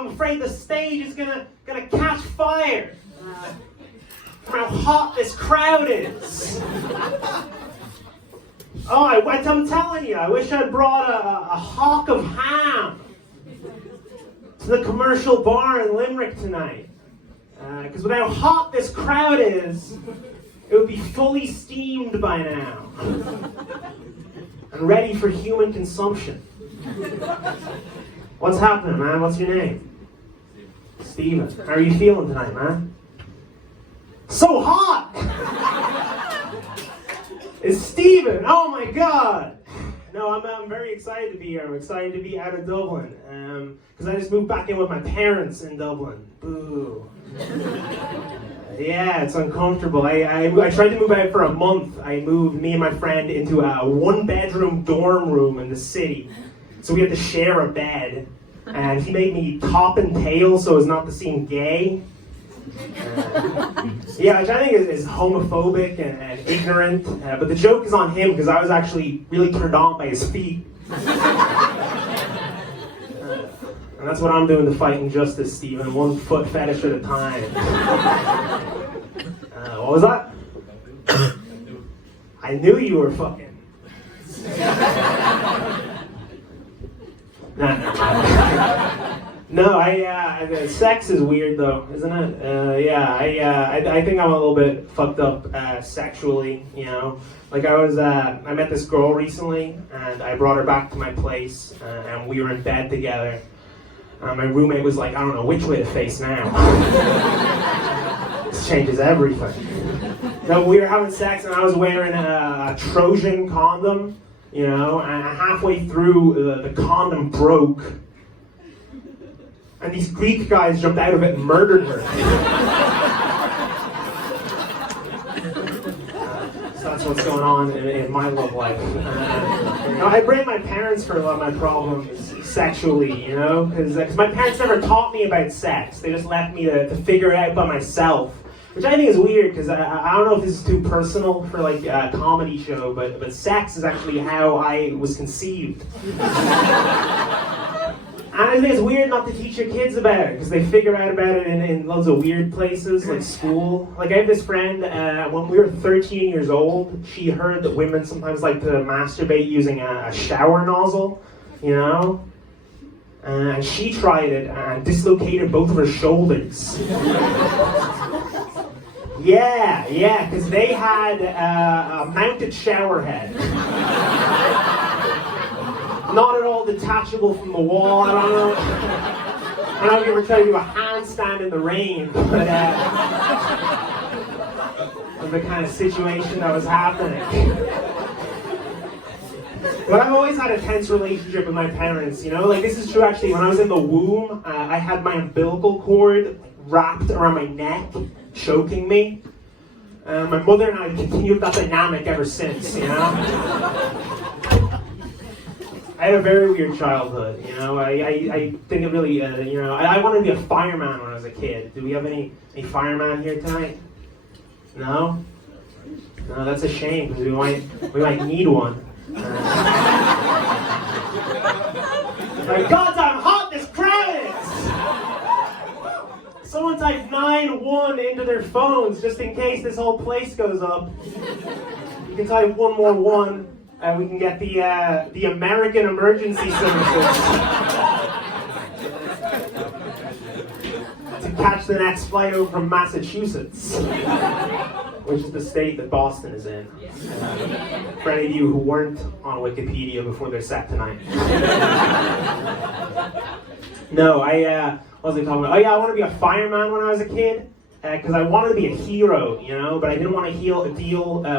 I'm afraid the stage is gonna catch fire. From how hot this crowd is. Oh, I'm telling you, I wish I'd brought a hock of ham to the commercial bar in Limerick tonight. Because with how hot this crowd is, it would be fully steamed by now. And ready for human consumption. What's happening, man? What's your name? Steven. How are you feeling tonight, man? So hot! It's Steven! Oh my god! No, I'm very excited to be here. I'm excited to be out of Dublin. Because I just moved back in with my parents in Dublin. Boo. Yeah, it's uncomfortable. I tried to move out for a month. I moved me and my friend into a one-bedroom dorm room in the city. So we had to share a bed. And he made me top and tail so as not to seem gay. Yeah, which I think is homophobic and ignorant. But the joke is on him because I was actually really turned on by his feet. And that's what I'm doing to fight injustice, Stephen. One foot fetish at a time. What was that? I knew you were fucking. No, sex is weird though, isn't it? I think I'm a little bit fucked up sexually, you know? Like I met this girl recently, and I brought her back to my place, and we were in bed together. My roommate was like, I don't know which way to face now. This changes everything. No, we were having sex, and I was wearing a Trojan condom, you know, and halfway through, the condom broke. And these Greek guys jumped out of it and murdered her. So that's what's going on in my love life. I blame my parents for a lot of my problems sexually, you know? Because my parents never taught me about sex. They just left me to figure it out by myself. Which I think is weird, because I don't know if this is too personal for like a comedy show, but sex is actually how I was conceived. And I think it's weird not to teach your kids about it, because they figure out about it in loads of weird places, like school. Like I have this friend, when we were 13 years old, she heard that women sometimes like to masturbate using a shower nozzle, you know? And she tried it and dislocated both of her shoulders. Yeah, because they had a mounted shower head. Not at all detachable from the wall. I don't know if you ever tried to do a handstand in the rain, but of the kind of situation that was happening. But I've always had a tense relationship with my parents, you know? Like, this is true, actually. When I was in the womb, I had my umbilical cord wrapped around my neck, choking me. My mother and I continued that dynamic ever since, you know? I had a very weird childhood, you know? I think it really, you know, I wanted to be a fireman when I was a kid. Do we have any fireman here tonight? No? No, that's a shame, because we might need one. My God, I'm hot, this crowd is! Someone type 9-1 into their phones, just in case this whole place goes up. You can type one more 1. And we can get the American Emergency Services to catch the next flight over from Massachusetts, which is the state that Boston is in. For any of you who weren't on Wikipedia before their set tonight. No, what was I talking about? Oh yeah, I wanted to be a fireman when I was a kid, because I wanted to be a hero, you know, but I didn't want to deal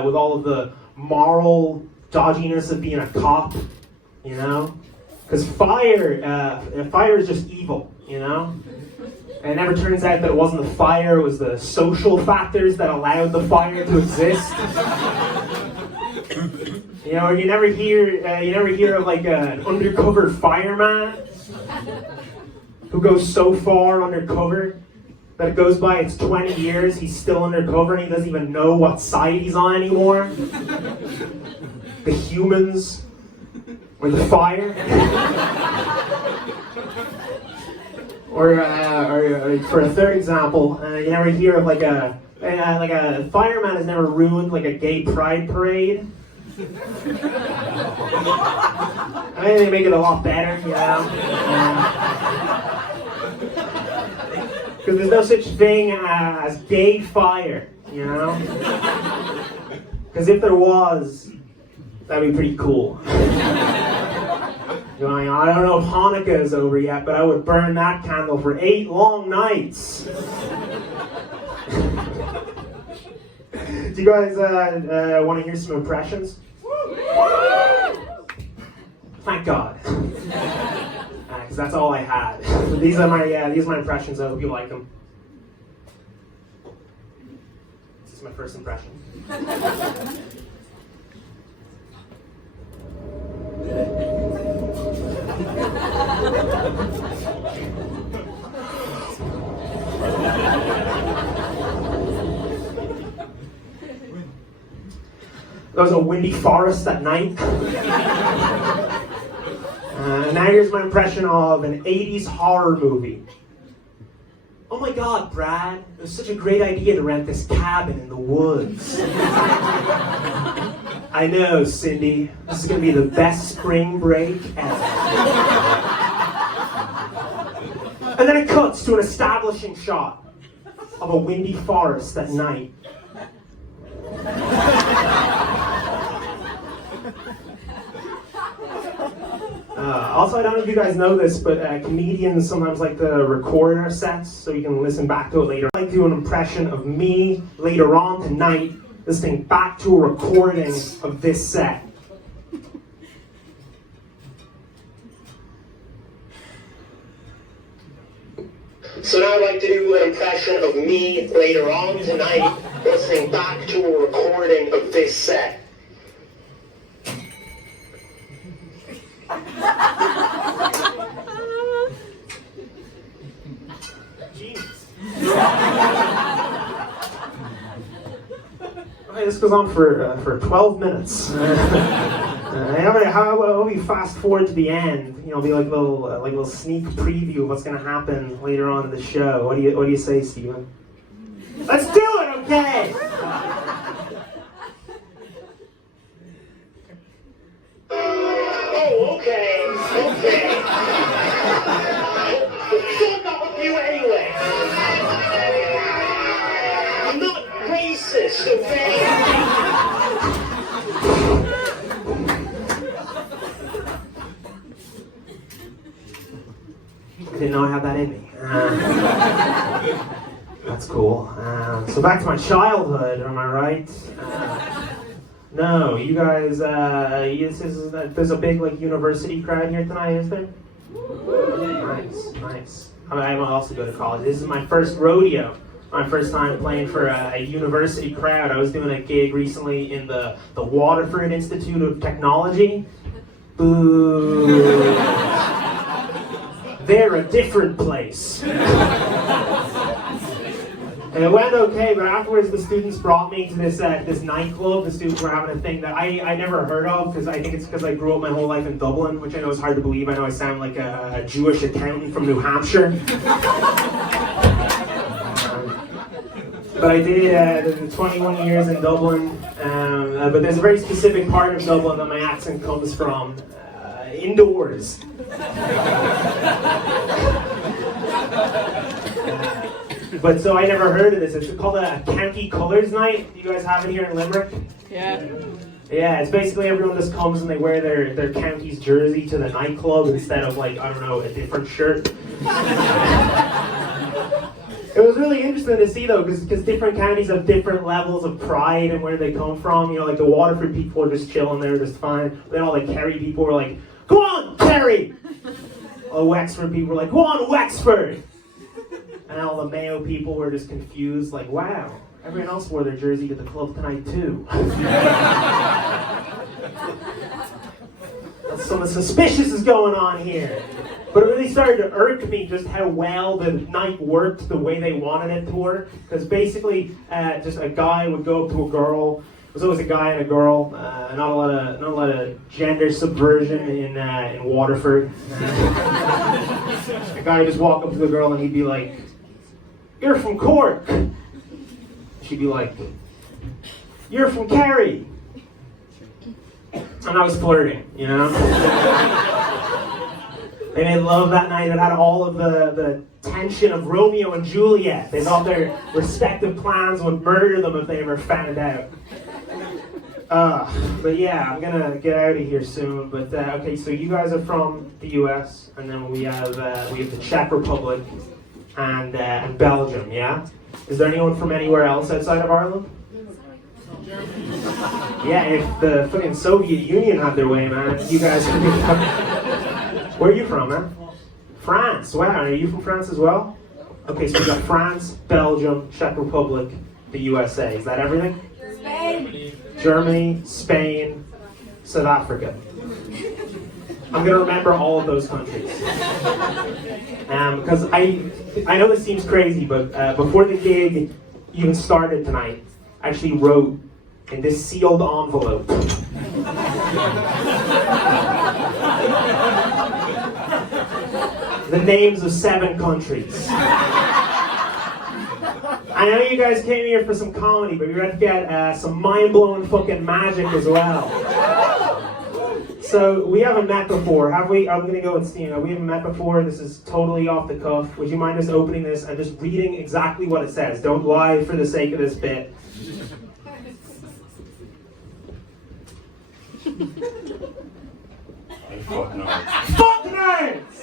with all of the moral dodginess of being a cop, you know? Because fire is just evil, you know? And it never turns out that it wasn't the fire, it was the social factors that allowed the fire to exist. You know, you never hear of like an undercover fireman who goes so far undercover that it goes by it's 20 years, he's still undercover and he doesn't even know what side he's on anymore. The humans, or the fire. Or for a third example, you never hear of like a fireman has never ruined like a gay pride parade. I mean, they make it a lot better, you know. Because there's no such thing as gay fire, you know. Because if there was, that'd be pretty cool. You know, I don't know if Hanukkah is over yet, but I would burn that candle for 8 long nights. Do you guys want to hear some impressions? Thank God, because that's all I had. These are my impressions. I hope you like them. This is my first impression. There was a windy forest at night. Now here's my impression of an 80s horror movie. Oh my God, Brad, it was such a great idea to rent this cabin in the woods. I know, Cindy, this is going to be the best spring break ever. And then it cuts to an establishing shot of a windy forest at night. Also, I don't know if you guys know this, but comedians sometimes like to record our sets so you can listen back to it later. I like to do an impression of me later on tonight, listening back to a recording of this set. So now I'd like to do an impression of me later on tonight, listening back to a recording of this set. Genius. Okay, this goes on for 12 minutes. How we fast forward to the end? You know, be like a little sneak preview of what's going to happen later on in the show. What do you say, Steven? Let's do it, okay? Oh, okay. What's up with you anyway? I'm not racist, okay? I didn't know I had that in me. That's cool. So back to my childhood, am I right? No, you guys, there's a big like university crowd here tonight, is there? Nice. I might also go to college. This is my first rodeo. My first time playing for a university crowd. I was doing a gig recently in the Waterford Institute of Technology. Boo. They're a different place. And it went okay, but afterwards the students brought me to this nightclub. The students were having a thing that I never heard of, because I think it's because I grew up my whole life in Dublin, which I know is hard to believe. I know I sound like a Jewish accountant from New Hampshire. But I did 21 years in Dublin, but there's a very specific part of Dublin that my accent comes from. Indoors. But so I never heard of this. It's called a County Colours Night. You guys have it here in Limerick? Yeah. Yeah, it's basically everyone just comes and they wear their county's jersey to the nightclub instead of like, I don't know, a different shirt. It was really interesting to see though, because different counties have different levels of pride and where they come from. You know, like the Waterford people are just chilling there, just fine. Then all the Kerry people were like, "Go on, Kerry!" All the Wexford people were like, "Go on, Wexford!" And all the Mayo people were just confused, like, wow, everyone else wore their jersey to the club tonight too. Something suspicious is going on here. But it really started to irk me just how well the night worked the way they wanted it to work. Because basically, just a guy would go up to a girl, There's always a guy and a girl. Not a lot of gender subversion in Waterford. A guy would just walk up to the girl and he'd be like, "You're from Cork." She'd be like, "You're from Kerry." And I was flirting, you know? They made love that night. It had all of the tension of Romeo and Juliet. They thought their respective plans would murder them if they ever found out. But yeah, I'm gonna get out of here soon. But okay, so you guys are from the U.S. and then we have the Czech Republic and Belgium. Yeah, is there anyone from anywhere else outside of Ireland? Yeah, if the fucking Soviet Union had their way, man, you guys could be. Where are you from, man? France. Wow, are you from France as well? Okay, so we got France, Belgium, Czech Republic, the USA. Is that everything? Spain. Germany, Spain, South Africa. I'm gonna remember all of those countries. Because I know this seems crazy, but before the gig even started tonight, I actually wrote in this sealed envelope the names of 7 countries. I know you guys came here for some comedy, but you're ready to get some mind-blowing fucking magic as well. So, we haven't met before, have we? I'm gonna go with Stina. We haven't met before. This is totally off the cuff. Would you mind just opening this and just reading exactly what it says? Don't lie for the sake of this bit. Fuck nerds. Fuck nerds!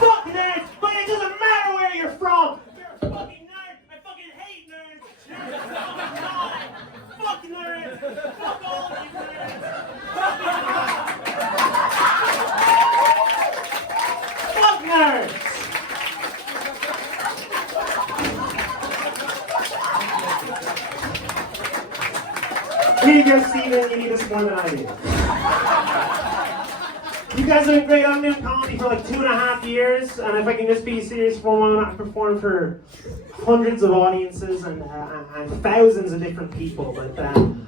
Fuck nerds! But it doesn't matter where you're from! You're a fucking nerd! I fucking hate nerds! Nerds fucking die! Fuck nerds! Fuck all of you nerds! Fuck nerds! Here you go, Steven. You need this more than I do. You guys have been great. I've been doing comedy for like 2.5 years, and if I can just be serious for a moment, I've performed for hundreds of audiences and thousands of different people. But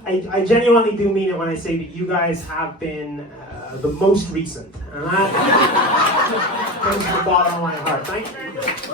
I genuinely do mean it when I say that you guys have been the most recent, and that comes from the bottom of my heart. Thank you very much.